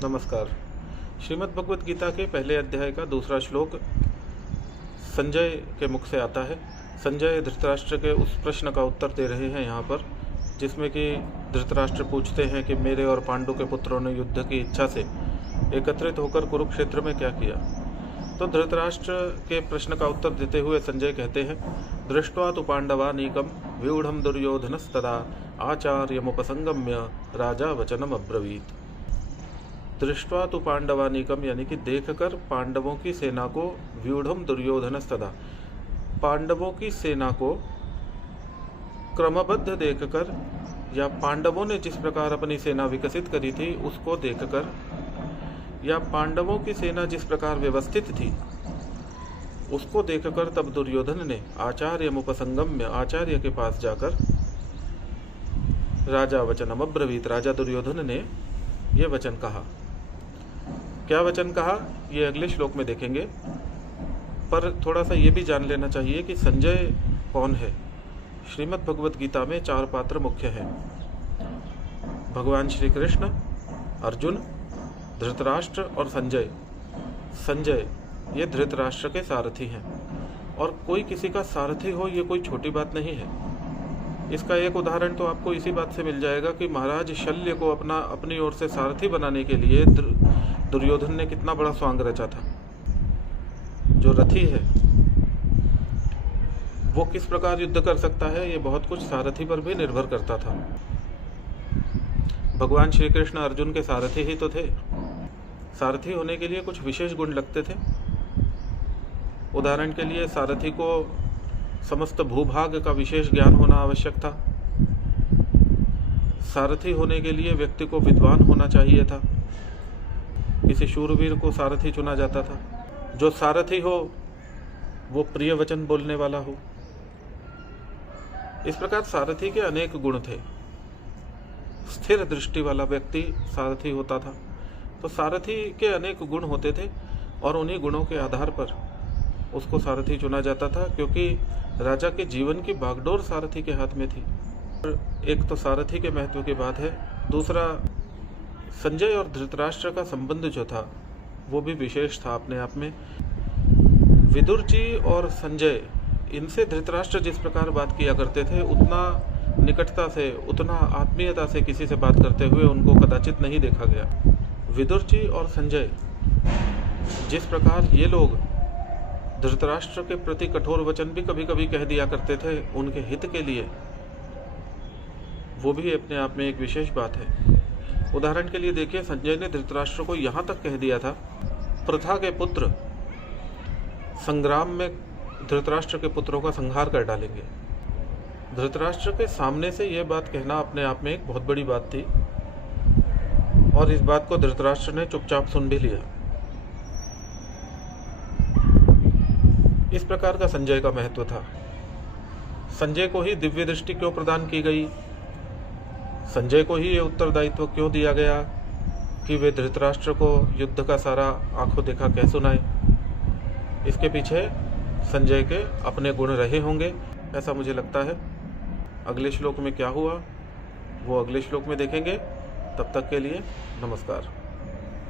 नमस्कार। श्रीमद् भगवत गीता के पहले अध्याय का दूसरा श्लोक संजय के मुख से आता है। संजय धृतराष्ट्र के उस प्रश्न का उत्तर दे रहे हैं यहाँ पर, जिसमें कि धृतराष्ट्र पूछते हैं कि मेरे और पांडु के पुत्रों ने युद्ध की इच्छा से एकत्रित होकर कुरुक्षेत्र में क्या किया। तो धृतराष्ट्र के प्रश्न का उत्तर देते हुए संजय कहते हैं, दृष्ट्वा तु पांडवानीकम व्यूढ़ दुर्योधनस्तदा आचार्यमुपसंगम्य राजा वचनम अब्रवीत। दृष्ट्वा तु पांडवानीकम यानी कि देखकर पांडवों की सेना को, व्यूढ़म दुर्योधनस्तदा पांडवों की सेना को क्रमबद्ध देखकर, या पांडवों ने जिस प्रकार अपनी सेना विकसित करी थी उसको देखकर, या पांडवों की सेना जिस प्रकार व्यवस्थित थी उसको देखकर तब दुर्योधन ने आचार्यमुपसंगम्य आचार्य के पास जाकर राजा वचनम अब्रवीत, राजा दुर्योधन ने यह वचन कहा। क्या वचन कहा ये अगले श्लोक में देखेंगे, पर थोड़ा सा ये भी जान लेना चाहिए कि संजय कौन है। श्रीमद् भगवत गीता में 4 पात्र मुख्य हैं, भगवान श्री कृष्ण, अर्जुन, धृतराष्ट्र और संजय। संजय ये धृतराष्ट्र के सारथी हैं, और कोई किसी का सारथी हो ये कोई छोटी बात नहीं है। इसका एक उदाहरण तो आपको इसी बात से मिल जाएगा कि महाराज शल्य को अपनी ओर से सारथी बनाने के लिए दुर्योधन ने कितना बड़ा स्वांग रचा था। जो रथी है वो किस प्रकार युद्ध कर सकता है, ये बहुत कुछ सारथी पर भी निर्भर करता था। भगवान श्री कृष्ण अर्जुन के सारथी ही तो थे। सारथी होने के लिए कुछ विशेष गुण लगते थे। उदाहरण के लिए सारथी को समस्त भूभाग का विशेष ज्ञान होना आवश्यक था। सारथी होने के लिए व्यक्ति को विद्वान होना चाहिए था। किसी शूरवीर को सारथी चुना जाता था। जो सारथी हो वो प्रिय वचन बोलने वाला हो। इस प्रकार सारथी के अनेक गुण थे। स्थिर दृष्टि वाला व्यक्ति सारथी होता था। तो सारथी के अनेक गुण होते थे और उन्हीं गुणों के आधार पर उसको सारथी चुना जाता था, क्योंकि राजा के जीवन की बागडोर सारथी के हाथ में थी। एक तो सारथी के महत्व की बात है, दूसरा संजय और धृतराष्ट्र का संबंध जो था वो भी विशेष था अपने आप में। विदुर जी और संजय, इनसे धृतराष्ट्र जिस प्रकार बात किया करते थे उतना निकटता से, उतना आत्मीयता से किसी से बात करते हुए उनको कदाचित नहीं देखा गया। विदुर जी और संजय जिस प्रकार ये लोग धृतराष्ट्र के प्रति कठोर वचन भी कभी कभी कह दिया करते थे उनके हित के लिए, वो भी अपने आप में एक विशेष बात है। उदाहरण के लिए देखिए, संजय ने धृतराष्ट्र को यहाँ तक कह दिया था, प्रथा के पुत्र संग्राम में धृतराष्ट्र के पुत्रों का संहार कर डालेंगे। धृतराष्ट्र के सामने से यह बात कहना अपने आप में एक बहुत बड़ी बात थी, और इस बात को धृतराष्ट्र ने चुपचाप सुन भी लिया। इस प्रकार का संजय का महत्व था। संजय को ही दिव्य दृष्टि क्यों प्रदान की गई, संजय को ही ये उत्तरदायित्व क्यों दिया गया कि वे धृतराष्ट्र को युद्ध का सारा आंखों देखा कह सुनाए, इसके पीछे संजय के अपने गुण रहे होंगे, ऐसा मुझे लगता है। अगले श्लोक में क्या हुआ वो अगले श्लोक में देखेंगे। तब तक के लिए नमस्कार।